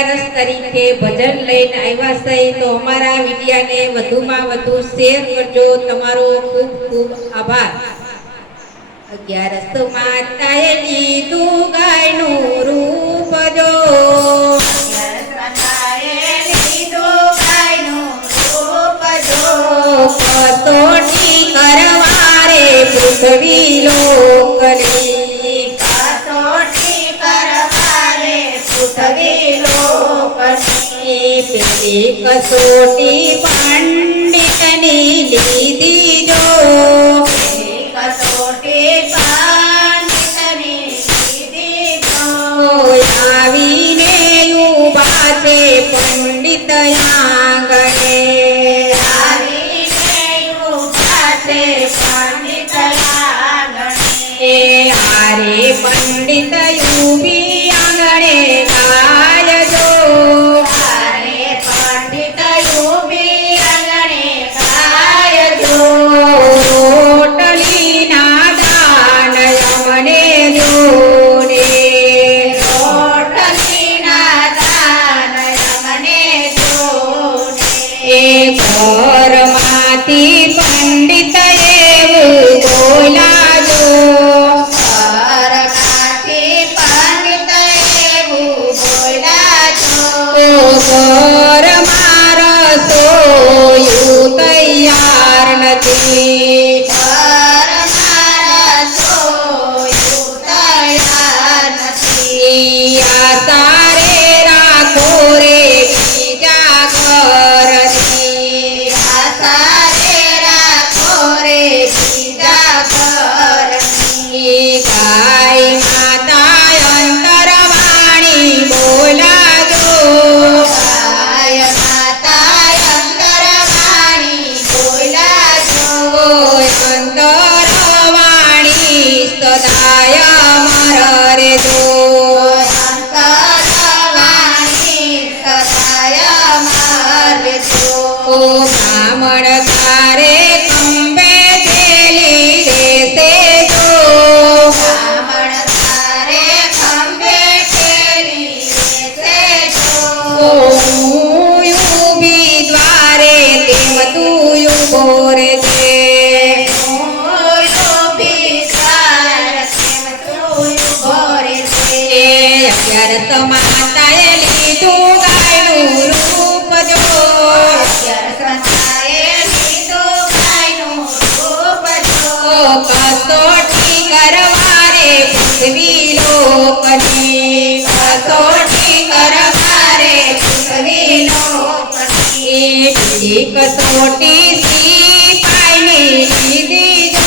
અગિયારસ તરીકે ભજન લઈને આવ્યા છે તો અમારા વિડિયાને વધુમાં વધુ શેર કરજો. તમારો ખૂબ ખૂબ આભાર. અગિયારસ માતાએ લીધું ગાયનું રૂપ જો, કસોટી કરવા રે પૃથ્વી લોકની, કસોટી કરવા રે પૃથ્વી લોકની. પેલી કસોટી પંડિતની લીધી જો, કસોટી પંડિતની લીધી જો. આવીને ઉભા છે પંડિત આંગણે, હારે પંડિત ઉભી આંગણે ગાયજો, હારે પંડિત ઉભી આંગણે ગાયજો. રોટલીના દાન અમને જો રે, રોટલીના દાન અમને જો એ ઘરમાંથી પંડિત એવું બોલાજો, ઘરમાં રસોયું તૈયાર નથી, આસારે રાખો રે બીજા ઘરની, ગાય માતા અંતરવાણી બોલાજો, અંતરવાણી સદાય અમર રે જો, બ્રાહ્મણ તારે ખંભે થેલી દેશે જો, હું ઊભી દ્વારે તેમ તું ઊભો રહેજે, અગિયારસ માતાએ લીધું ગાયનું રૂપ જો, કસોટી કરવા રે પૃથ્વી લોકની, કસોટી કરવા રે પૃથ્વી લોકની. કસોટી સિપાઈની લીધી જો,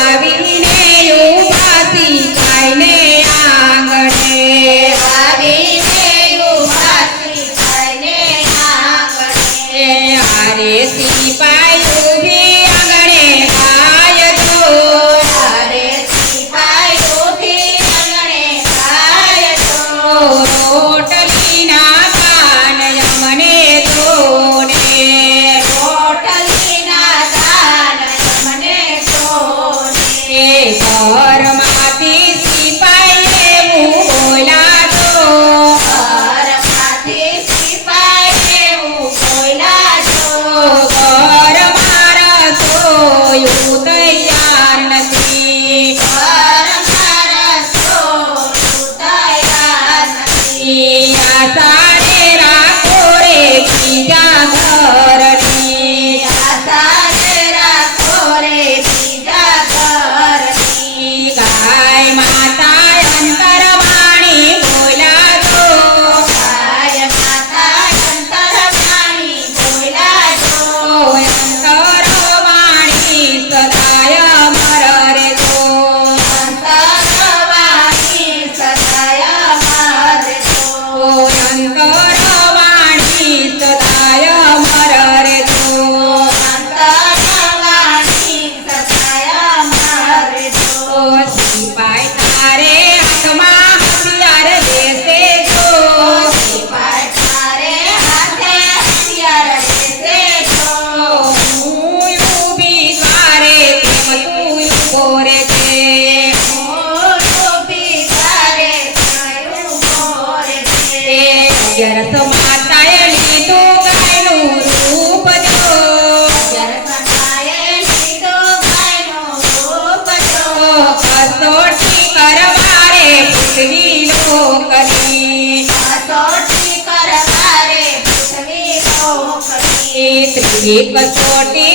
આવીને ઉભા સિપાઈને આંગણે, હારે સિપાઈ ઉભી આંગણે ગાયજો, રોટલી અગિયારસ માતાએ લીધું ગાયનું રૂપ જો અગિયારસ માતાએ લીધો ગાયનો રૂપ જો. કસોટી કરવારે પૃથ્વીનો કરી કસોટી કરવારે પૃથ્વીનો કરી. ત્રીજી કસોટી